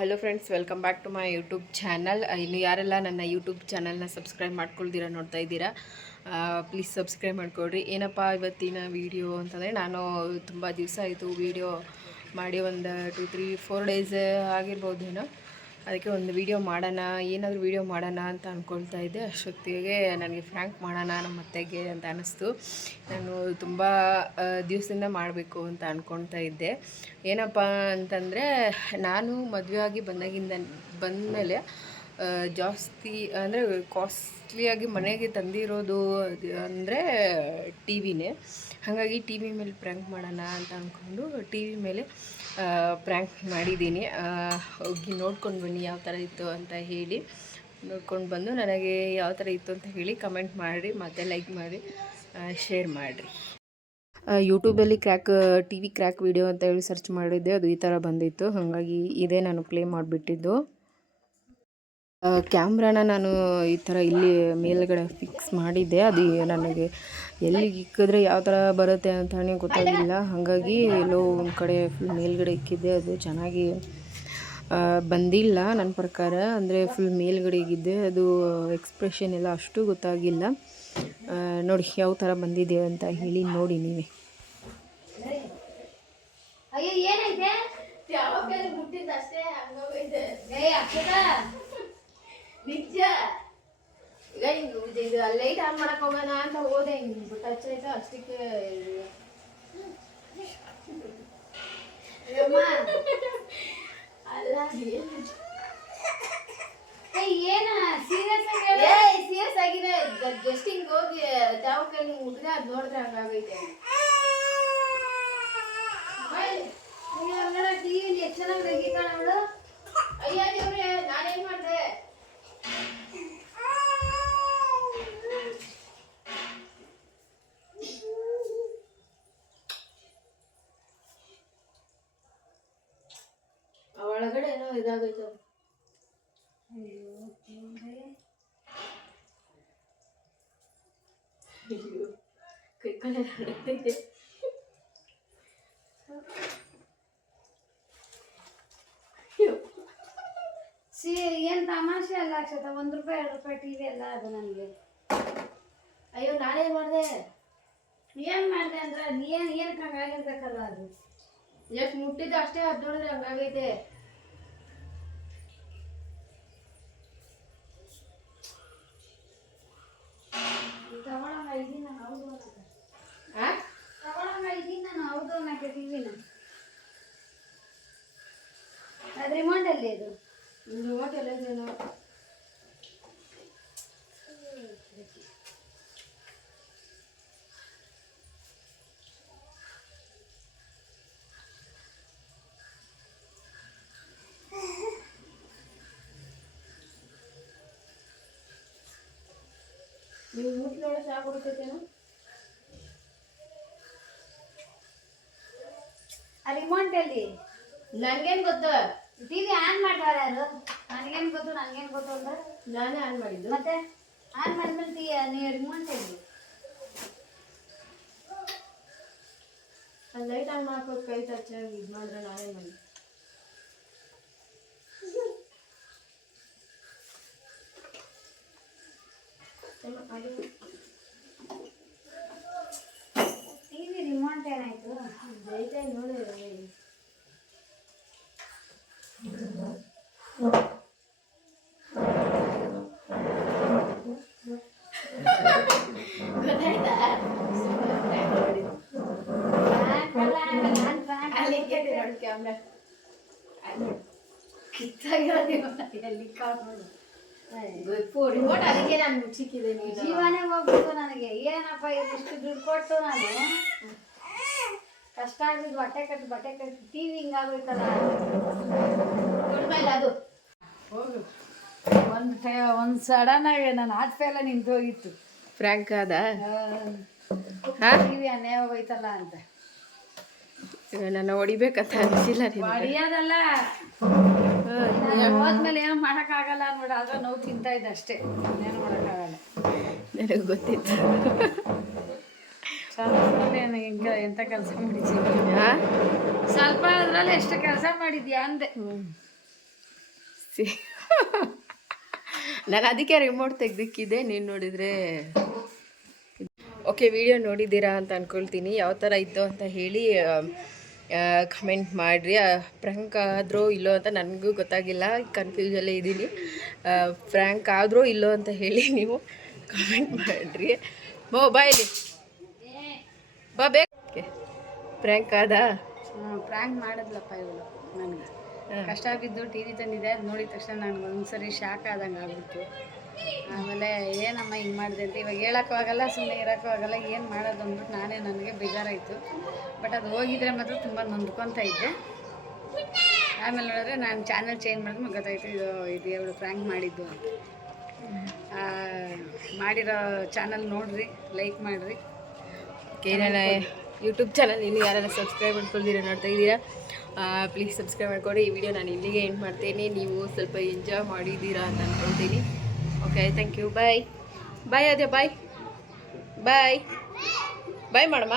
Hello friends, welcome back to my YouTube channel. ಇನ್ನು ಯಾರೆಲ್ಲ ನನ್ನ ಯೂಟ್ಯೂಬ್ ಚಾನಲ್ನ ಸಬ್ಸ್ಕ್ರೈಬ್ ಮಾಡ್ಕೊಳ್ದಿರ ನೋಡ್ತಾ ಇದ್ದೀರಾ, ಪ್ಲೀಸ್ ಸಬ್ಸ್ಕ್ರೈಬ್ ಮಾಡ್ಕೊಳ್ರಿ. ಏನಪ್ಪ ಇವತ್ತಿನ ವೀಡಿಯೋ ಅಂತಂದರೆ, ನಾನು ತುಂಬ ದಿವಸ ಆಯಿತು ವೀಡಿಯೋ ಮಾಡಿ, ಒಂದು 2-3-4 ಡೇಸ್ ಆಗಿರ್ಬೋದೇನೋ. ಅದಕ್ಕೆ ಒಂದು ವೀಡಿಯೋ ಮಾಡೋಣ, ಏನಾದರೂ ವೀಡಿಯೋ ಮಾಡೋಣ ಅಂತ ಅಂದ್ಕೊಳ್ತಾ ಇದ್ದೆ. ಅಷ್ಟೊತ್ತಿಗೆ ನನಗೆ ಫ್ರ್ಯಾಂಕ್ ಮಾಡೋಣ ನಮ್ಮ ಅತ್ತೆಗೆ ಅಂತ ಅನ್ನಿಸ್ತು. ನಾನು ತುಂಬ ದಿವಸದಿಂದ ಮಾಡಬೇಕು ಅಂತ ಅಂದ್ಕೊಳ್ತಾ ಇದ್ದೆ. ಏನಪ್ಪ ಅಂತಂದರೆ, ನಾನು ಮದುವೆ ಆಗಿ ಬಂದಮೇಲೆ ಜಾಸ್ತಿ ಅಂದರೆ ಕಾಸ್ಟ್ಲಿಯಾಗಿ ಮನೆಗೆ ತಂದಿರೋದು ಅಂದರೆ ಟಿ ವಿನೇ. ಹಾಗಾಗಿ ಟಿ ವಿ ಮೇಲೆ ಪ್ರ್ಯಾಂಕ್ ಮಾಡೋಣ ಅಂತ ಅಂದ್ಕೊಂಡು ಟಿ ವಿ ಮೇಲೆ ಪ್ರ್ಯಾಂಕ್ ಮಾಡಿದ್ದೀನಿ. ಹೋಗಿ ನೋಡ್ಕೊಂಡು ಬನ್ನಿ ಯಾವ ಥರ ಇತ್ತು ಅಂತ ಹೇಳಿ. ನೋಡ್ಕೊಂಡು ಬಂದು ನನಗೆ ಯಾವ ಥರ ಇತ್ತು ಅಂತ ಹೇಳಿ ಕಮೆಂಟ್ ಮಾಡಿರಿ, ಮತ್ತು ಲೈಕ್ ಮಾಡಿ, ಶೇರ್ ಮಾಡಿರಿ. ಯೂಟ್ಯೂಬಲ್ಲಿ ಟಿ ವಿ ಕ್ರ್ಯಾಕ್ ವಿಡಿಯೋ ಅಂತ ಹೇಳಿ ಸರ್ಚ್ ಮಾಡಿದ್ದೆ, ಅದು ಈ ಥರ ಬಂದಿತ್ತು. ಹಾಗಾಗಿ ಇದೇ ನಾನು ಪ್ಲೇ ಮಾಡಿಬಿಟ್ಟಿದ್ದು. ಕ್ಯಾಮ್ರಾನ ನಾನು ಈ ಥರ ಇಲ್ಲಿ ಮೇಲ್ಗಡೆ ಫಿಕ್ಸ್ ಮಾಡಿದ್ದೆ. ಅದು ನನಗೆ ಎಲ್ಲಿಗೆ ಇಕ್ಕಿದ್ರೆ ಯಾವ ಥರ ಬರುತ್ತೆ ಅಂತಲೇ ಗೊತ್ತಾಗಿಲ್ಲ. ಹಾಗಾಗಿ ಎಲ್ಲೋ ಒಂದು ಕಡೆ ಫುಲ್ ಮೇಲ್ಗಡೆ ಇಕ್ಕಿದ್ದೆ. ಅದು ಚೆನ್ನಾಗಿ ಬಂದಿಲ್ಲ ನನ್ನ ಪ್ರಕಾರ. ಅಂದರೆ ಫುಲ್ ಮೇಲ್ಗಡೆಗಿದ್ದೆ, ಅದು ಎಕ್ಸ್ಪ್ರೆಷನ್ ಎಲ್ಲ ಅಷ್ಟು ಗೊತ್ತಾಗಿಲ್ಲ. ನೋಡಿ ಯಾವ ಥರ ಬಂದಿದೆ ಅಂತ ಹೇಳಿ ನೋಡಿ ನೀವೇ. ಅಯ್ಯೋ ಏನೈತೆ ಯಾವಾಗ ಮುಟ್ಟಿದ್ದ ಅಷ್ಟೇ ಹಂಗೋಗೈತೆ. ನಿಜ. ಈಗ ಇದು ಲೈಟ್ ಆನ್ ಮಾಡಕ್ ಹೋಗೋಣ ಅಂತ ಹೋದೆ, ಹಿಂಗೆ ಟಚ್ ಆಯ್ತು ಅಷ್ಟಕ್ಕೆ. ಅಲ್ಲ ಏನ ಸೀರಿಯಸ್ ಆಗಿದೆ. ಜಸ್ಟ್ ಹಿಂಗೆ ಹೋಗಿ ಯಾವ ಕೈ ಹಿಂಗೆ ಮುಟ್ಟಿದೆ, ಅದು ನೋಡಿದ್ರೆ ಹಂಗಾಗೈತೆ. ಟಿವಿಲಿ ಎಷ್ಟು ಚೆನ್ನಾಗಿ ತೆಗಿತಾಳ ಅವಳು. ಅಯ್ಯ ದೇವ್ರೆ, ನಾನೇನ್ ಮಾಡಿದೆ? ಒಳಗಡೆ ಏನೋ ಇದಾಗೈತೆ. ಅಯ್ಯೋ ಕೈ ಕಾಲ ನಡೀತೈತೆ. ಏನ್ ತಮಾಷೆ ಅಲ್ಲ ಅಕ್ಷತ. ₹1-2 ಟಿವಿ ಎಲ್ಲ ಅದು ನನಗೆ. ಅಯ್ಯೋ ನಾನೇನ್ ಮಾಡಿದೆ? ಏನ್ ಮಾಡಿದೆ ಅಂದ್ರೆ ಏನಕ್ಕೆ ಹಂಗಾಗಿರ್ಬೇಕಲ್ಲ. ಅದು ಎಷ್ಟು ಮುಟ್ಟಿದ್ದು ಅಷ್ಟೇ, ಅದು ನೋಡಿದ್ರೆ ಹಂಗಾಗೈತೆ. ತಗೊಳಂಗ ಇದೀನಿ ನಾನು, ಹೌದು ಅನ್ನಕ್ಕೆ. ತಗೊಳಂಗ ಇದೀನಿ ನಾನು, ಹೌದು ಅನ್ನಕ್ಕೆ ಟಿವಿನ. ಅದು ರಿಮೋಟ್ ಅಲ್ಲಿ, ಅದು ರಿಮೋಟ್ ಎಲ್ಲ ಇದೇನೋ. ನೀವು ಮುಟ್ಲೋಡ ಸಾಕು ಹುಡುಕತ್ತೇನು? ಆ ರಿಮೋಟ್ ಅಲ್ಲಿ ನನ್ಗೇನು ಗೊತ್ತು? ಟಿವಿ ಆನ್ ಮಾಡ್ತಾರ ಯಾರು? ನನಗೇನು ಗೊತ್ತು ಅಂದ್ರೆ ನಾನೇ ಆನ್ ಮಾಡಿದ್ದು. ಮತ್ತೆ ಆನ್ ಮಾಡಿದ್ಮೇಲೆ ನೀವು ರಿಮೋಟ್ ಅಲ್ಲಿ ಅದು ಲೈಟ್ ಆನ್ ಮಾಡ್ಕೊಂಡು ಕೈ ಟಚ್ ಆಗಿ ಇದು ಮಾಡಿದ್ರೆ ನಾನೇ ಮಾಡಿ. ಅದು ಟಿವಿ ರಿಮೋಟ್ ಏನಾಯ್ತು? ದಯಚೆ ನೋಡಿ. ಕ್ಯಾಮ್ರಾ ರಿಮೋಟ್ ಅದಕ್ಕೆ ನಾನು ಮುಚ್ಚಿಕ್ಕಿದ್ದೀನಿ. ಜೀವನೇ ಹೋಗ್ಬಿಟ್ಟು ನನಗೆ. ಏನಪ್ಪ ಇದಿಷ್ಟು ದುಡ್ಡು ಕೊಟ್ಟು ನಾನು ಕಷ್ಟ ಆಗಿದ್ದು ಬಟ್ಟೆ ಕಟ್ಟಿ ಟಿವಿ ಹಿಂಗಾಗೋಯ್ತಲ್ಲ. ಅದು ಹೋಗು. ಒಂದು ಸಡನ್ ಆಗಿ ನನ್ನ ಹಾಟ್ ಎಲ್ಲ ನಿಂತು ಹೋಗಿತ್ತು. ಫ್ರ್ಯಾಂಕ್ ಅದ ಟಿವಿ ಅನ್ಯಾಯ ಹೋಯ್ತಲ್ಲ ಅಂತ. ನನ್ನ ಹೊಡಿಬೇಕಂತ ಅನಿಸಿಲ್ಲ. ಹೊಡಿಯೋದಲ್ಲ, ಹೋದ್ಮೇಲೆ ಏನೋ ಮಾಡೋಕ್ಕಾಗಲ್ಲ ಅನ್ಬಿಡ. ಆದ್ರೆ ನೋವು ತಿಂತಾ ಇದ್ದೆ ಅಷ್ಟೇ, ಏನು ಮಾಡೋಕ್ಕಾಗಲ್ಲ. ನನಗೆ ಗೊತ್ತಿತ್ತು. ಸ್ವಲ್ಪ ಎಂತ ಕೆಲಸ ಮಾಡಿದ್ದೀವಿ? ಸ್ವಲ್ಪ ಅದರಲ್ಲಿ ಎಷ್ಟು ಕೆಲಸ ಮಾಡಿದ್ಯಾ ಅಂದೆ. ಸಿ ನಾನು ಅದಕ್ಕೆ ರಿಮೋಟ್ ತೆಗ್ದಿಕ್ಕಿದ್ದೆ, ನೀನು ನೋಡಿದರೆ. ಓಕೆ, ವಿಡಿಯೋ ನೋಡಿದ್ದೀರಾ ಅಂತ ಅಂದ್ಕೊಳ್ತೀನಿ. ಯಾವ ಥರ ಇತ್ತು ಅಂತ ಹೇಳಿ ಕಮೆಂಟ್ ಮಾಡಿರಿ. ಪ್ರ್ಯಾಂಕ್ ಆದರೂ ಇಲ್ಲೋ ಅಂತ ನನಗೂ ಗೊತ್ತಾಗಿಲ್ಲ, ಕನ್ಫ್ಯೂಸಲ್ಲೇ ಇದ್ದೀನಿ. ಫ್ರ್ಯಾಂಕ್ ಆದರೂ ಇಲ್ಲೋ ಅಂತ ಹೇಳಿ ನೀವು ಕಮೆಂಟ್ ಮಾಡಿರಿ. ಬಾಯಲ್ಲಿ ಬಾ ಬೇಕು. ಪ್ರ್ಯಾಂಕ್ ಆದ? ಪ್ರ್ಯಾಂಕ್ ಮಾಡಿದ್ಲಪ್ಪ ಇವಳು ನನಗೆ. ಕಷ್ಟ ಬಿದ್ದು ಟಿ ವಿ ತಂದಿದೆ, ಅದು ನೋಡಿದ ತಕ್ಷಣ ನನಗೆ ಒಂದ್ಸರಿ ಶಾಕ್ ಆದಂಗೆ ಆಗ್ಬಿಟ್ಟು. ಆಮೇಲೆ ಏನಮ್ಮ ಹಿಂಗೆ ಮಾಡಿದೆ ಅಂತ ಇವಾಗ ಹೇಳೋಕ್ಕೂ ಆಗಲ್ಲ, ಸುಮ್ಮನೆ ಇರೋಕ್ಕೂ ಆಗಲ್ಲ, ಏನು ಮಾಡೋದು ಅಂದ್ಬಿಟ್ಟು ನನಗೆ ಬೇಜಾರಾಯಿತು. ಬಟ್ ಅದು ಹೋಗಿದ್ರೆ ಮಾತ್ರ ತುಂಬ ನೊಂದ್ಕೊತಾ ಇದ್ದೆ. ಆಮೇಲೆ ನೋಡಿದ್ರೆ ನಾನು ಚಾನಲ್ ಚೇಂಜ್ ಮಾಡಿದ್ಮೇಲೆ ಗೊತ್ತಾಯಿತು ಇದು ಇವಳು ಪ್ರ್ಯಾಂಕ್ ಮಾಡಿದ್ದು ಅಂತ. ಮಾಡಿರೋ ಚಾನಲ್ ನೋಡಿರಿ, ಲೈಕ್ ಮಾಡಿರಿ. ಓಕೆ, ನನ್ನ ಯೂಟ್ಯೂಬ್ ಚಾನಲ್ ಇನ್ನು ಯಾರೆಲ್ಲ ಸಬ್ಸ್ಕ್ರೈಬ್ ಮಾಡ್ಕೊಳ್ತೀರಾ ನೋಡ್ತಾ ಇದ್ದೀರಾ, ಪ್ಲೀಸ್ ಸಬ್ಸ್ಕ್ರೈಬ್ ಮಾಡ್ಕೊಡಿ. ಈ ವಿಡಿಯೋ ನಾನು ಇಲ್ಲಿಗೆ ಎಂಡ್ ಮಾಡ್ತೀನಿ. ನೀವು ಸ್ವಲ್ಪ ಎಂಜಾಯ್ ಮಾಡಿದ್ದೀರಾ ಅಂತ ಅಂದ್ಕೊಳ್ತೀನಿ. Okay, thank you. Bye bye. ಅದೇ ಬಾಯ್ ಬಾಯ್ ಬಾಯ್ ಮಾಡಮ್ಮ.